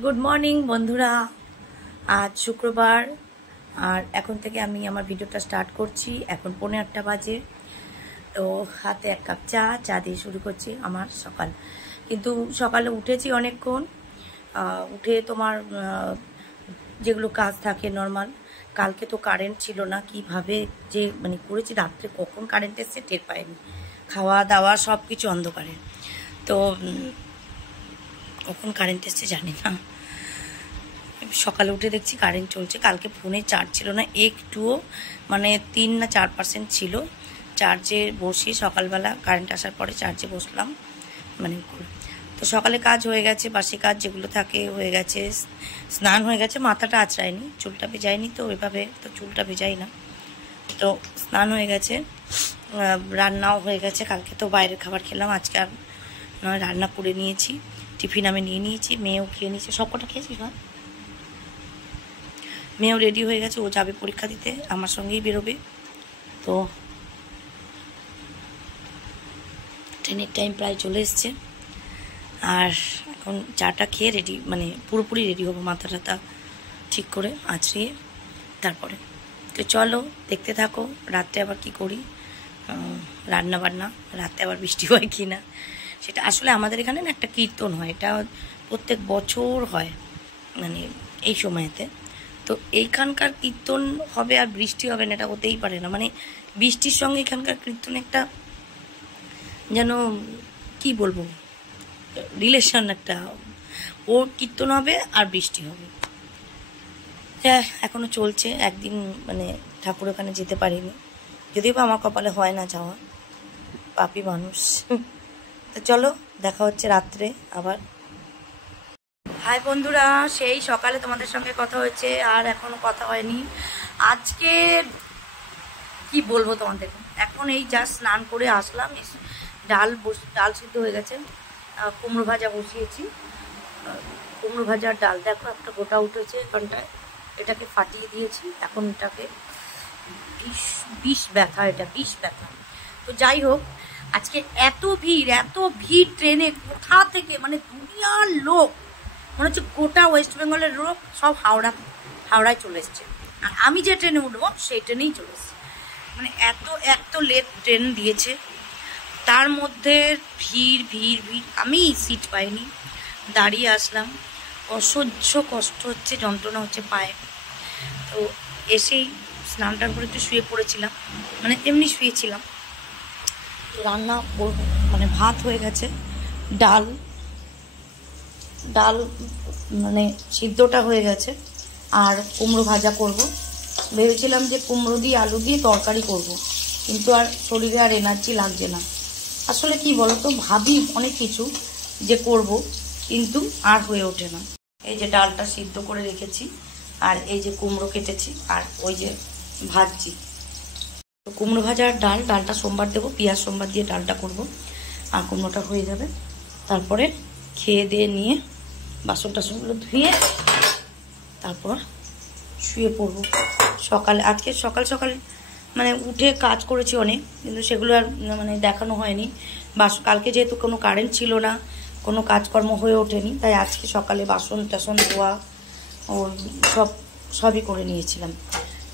Good morning বন্ধুরা। আজ শুক্রবার আর এখন থেকে আমি আমার ভিডিওটা স্টার্ট করছি। এখন 8:45 বাজে। তো হাতে এক কাপ চা দিয়ে শুরু করছি আমার সকাল। কিন্তু সকালে উঠেছি অনেকক্ষণ, উঠে তোমার যেগুলো কাজ থাকে নর্মাল। কালকে তো কারেন্ট ছিল না, কিভাবে যে মানে করেছি, রাত্রে কখন কারেন্ট এসছে টের পাইনি। খাওয়া দাওয়া সব কিছু অন্ধকারে। তো কখন কারেন্ট এসছে জানি না। সকালে উঠে দেখছি কারেন্ট চলছে। কালকে ফোনে চার্জ ছিল না একটুও, মানে 3 না 4% ছিল। চার্জে বসিয়ে সকালবেলা কারেন্ট আসার পরে চার্জে বসলাম, মানে তো সকালে কাজ হয়ে গেছে, বাসি কাজ যেগুলো থাকে হয়ে গেছে। স্নান হয়ে গেছে, মাথাটা আঁচড়ায়নি, চুলটা ভেজাইনি, তো ওইভাবে তো চুলটা ভেজাই না। তো স্নান হয়ে গেছে, রান্নাও হয়ে গেছে। কালকে তো বাইরের খাবার খেলাম, আজকে আর নয় রান্না করে নিয়েছি। টিফিন আমি নিয়ে নিয়েছি, মেয়েও খেয়ে নিয়েছে। সবকটা খেয়েছি না, মেয়েও রেডি হয়ে গেছে, ও যাবে পরীক্ষা দিতে, আমার সঙ্গেই বেরোবে। তো ট্রেনের টাইম প্রায় চলে এসছে। আর এখন চাটা খেয়ে রেডি, মানে পুরোপুরি রেডি হবো, মাথা টাথা ঠিক করে আঁচড়িয়ে তারপরে। তো চলো দেখতে থাকো রাত্রে আবার কি করি, রান্না বান্না। রাতে আবার বৃষ্টি হয় কি না সেটা। আসলে আমাদের এখানে না একটা কীর্তন হয়, এটা প্রত্যেক বছর হয়, মানে এই সময়তে। তো এইখানকার কীর্তন হবে আর বৃষ্টি হবে না, এটা হতেই পারে না। মানে বৃষ্টির সঙ্গে এখানকার কীর্তন একটা যেন কি বলবো, রিলেশন একটা। ওর কীর্তন হবে আর বৃষ্টি হবে। হ্যাঁ, এখনো চলছে। একদিন মানে ঠাকুর ওখানে যেতে পারিনি, যদিও বা আমার কপালে হয় না যাওয়া, পাপী মানুষ। তো চলো দেখা হচ্ছে রাত্রে আবার। হাই বন্ধুরা, সেই সকালে তোমাদের সঙ্গে কথা হয়েছে আর এখনো কথা হয়নি। আজকে কি বলবো তোমাদের, এখন এই জাস্ট স্নান করে আসলাম। ডাল সিদ্ধ হয়ে গেছে, কুমড়ো ভাজা বসিয়েছি। কুমড়ো ভাজার ডাল দেখো একটা গোটা উঠেছে এখানটায়, এটাকে ফাটিয়ে দিয়েছি। এখন এটাকে বিষ ব্যথা, এটা বিষ ব্যথা। তো যাই হোক, আজকে এত ভিড় ট্রেনে, কোথা থেকে মানে দুনিয়ার লোক, মনে হচ্ছে গোটা ওয়েস্ট বেঙ্গলের লোক সব হাওড়ায় চলে এসছে। আর আমি যে ট্রেনে উঠবো সেই ট্রেনেই চলে এসছে। মানে এত লেট ট্রেন দিয়েছে, তার মধ্যে ভিড়। আমি সিট পাইনি, দাঁড়িয়ে আসলাম। অসহ্য কষ্ট হচ্ছে, যন্ত্রণা হচ্ছে পায়ে। তো এসেই স্নান টান করে একটু শুয়ে পড়েছিলাম, মানে এমনি শুয়েছিলাম। তো রান্না করবো, মানে ভাত হয়ে গেছে, ডাল মানে সিদ্ধটা হয়ে গেছে, আর কুমড়ো ভাজা করব। ভেবেছিলাম যে কুমড়ো দিয়ে আলু দিয়ে তরকারি করব, কিন্তু আর শরীরে আর এনার্জি লাগছে না। আসলে কি বলতো, ভাবি অনেক কিছু যে করব, কিন্তু আর হয়ে ওঠে না। এই যে ডালটা সিদ্ধ করে রেখেছি, আর এই যে কুমড়ো কেটেছি, আর ওই যে ভাজছি। তো কুমড়ো ভাজা আর ডালটা সোমবার দেবো, পেঁয়াজ সোমবার দিয়ে ডালটা করব, আর কুমড়োটা হয়ে যাবে। তারপরে খেয়ে দিয়ে নিয়ে বাসন টাসনগুলো ধুয়ে তারপর শুয়ে পড়ব। আজকে সকাল মানে উঠে কাজ করেছি অনেক, কিন্তু সেগুলো আর মানে দেখানো হয়নি। কালকে যেহেতু কোনো কারেন্ট ছিল না, কোনো কাজকর্ম হয়ে ওঠেনি, তাই আজকে সকালে বাসন টাসন ধোয়া ও সবই করে নিয়েছিলাম।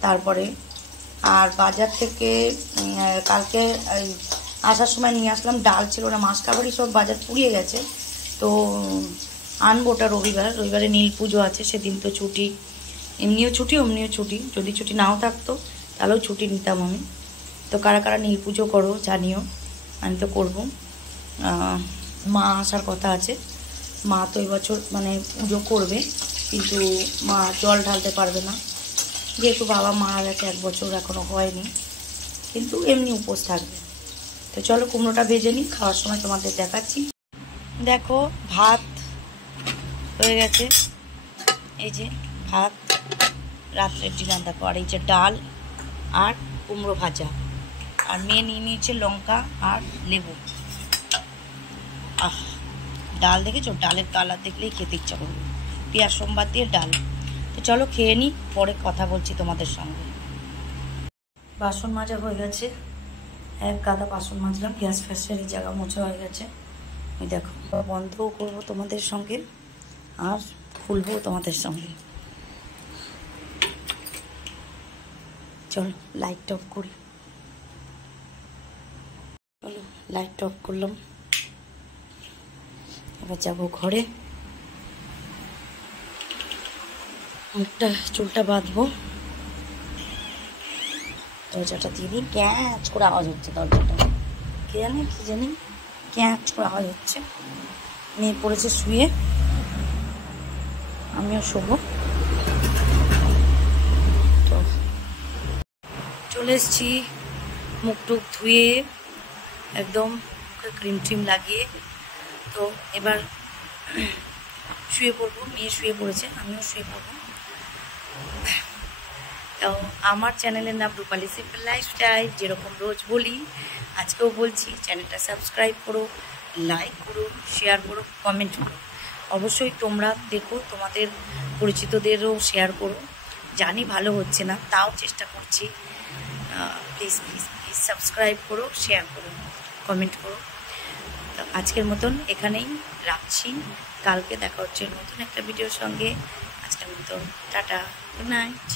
তারপরে আর বাজার থেকে কালকে আসার সময় নিয়ে আসলাম, ডাল ছিল না, মাছ কাবারই সব বাজার পুড়িয়ে গেছে। তো আনবো ওটা রবিবারে নীল পুজো আছে, সেদিন তো ছুটি, এমনিও ছুটি অমনিও ছুটি। যদি ছুটি নাও থাকতো তাহলেও ছুটি নিতাম আমি। তো কারা কারা নীল পুজো করো জানিও, আমি তো করবো। মা আসার কথা আছে, মা তো এবছর মানে পুজো করবে, কিন্তু মা জল ঢালতে পারবে না, যেহেতু বাবা মারা গেছে 1 বছর এখনো হয়নি, কিন্তু এমনি উপোস থাকবে। তো চলো কুমড়োটা ভেজে নিই, খাওয়ার সময় তোমাদের দেখাচ্ছি। দেখো ভাত হয়ে গেছে, এই যে ভাত, রাত্রের ডিনার দেখো। আর এই যে ডাল আর কুমড়ো ভাজা, আর মেয়ে নিয়ে নিয়েছে লঙ্কা আর লেবু। ডাল দেখেছো, ডালের কালার দেখলেই খেতে ইচ্ছা করবে। পেঁয়াজ সোমবার দিয়ে ডাল। তো চলো খেয়ে নিই, পরে কথা বলছি তোমাদের সঙ্গে। বাসন মাজা হয়ে গেছে, এক গাদা বাসন মাজলাম, গ্যাস ফ্যাসের এই জায়গা মোছা হয়ে গেছে। ওই দেখো, বন্ধও করবো তোমাদের সঙ্গে। আর খুলবো তোমাদের সঙ্গে। চলো লাইট অফ করি। চলো লাইট অফ করলাম, এবার যাবো ঘরে, মুখটা চুলটা বাঁধবো। দরজাটা দিয়ে দিই, ক্যাঁচ করে আওয়াজ হচ্ছে দরজাটা, কে জানে কি জানি ক্যাঁচ করে আওয়াজ হচ্ছে। মেয়ে পড়েছে শুয়ে, আমিও শোবো। তো চলে এসছি মুখ টুক ধুয়ে, একদম মুখে ক্রিম ট্রিম লাগিয়ে। তো এবার শুয়ে পড়বো, মেয়ে শুয়ে পড়েছে, আমিও শুয়ে পড়বো। তো আমার চ্যানেলের নাম রূপালী সিম্পল লাইফস্টাইল। যেরকম রোজ বলি, আজকেও বলছি, চ্যানেলটা সাবস্ক্রাইব করো, লাইক করো, শেয়ার করো, কমেন্ট করো। অবশ্যই তোমরা দেখো, তোমাদের পরিচিতদেরও শেয়ার করো। জানি ভালো হচ্ছে না, তাও চেষ্টা করছি। প্লিজ প্লিজ প্লিজ সাবস্ক্রাইব করো, শেয়ার করো, কমেন্ট করো। তো আজকের মতন এখানেই রাখছি, কালকে দেখা হচ্ছে নতুন একটা ভিডিওর সঙ্গে। আজকের মতন টাটা, গুড নাইট।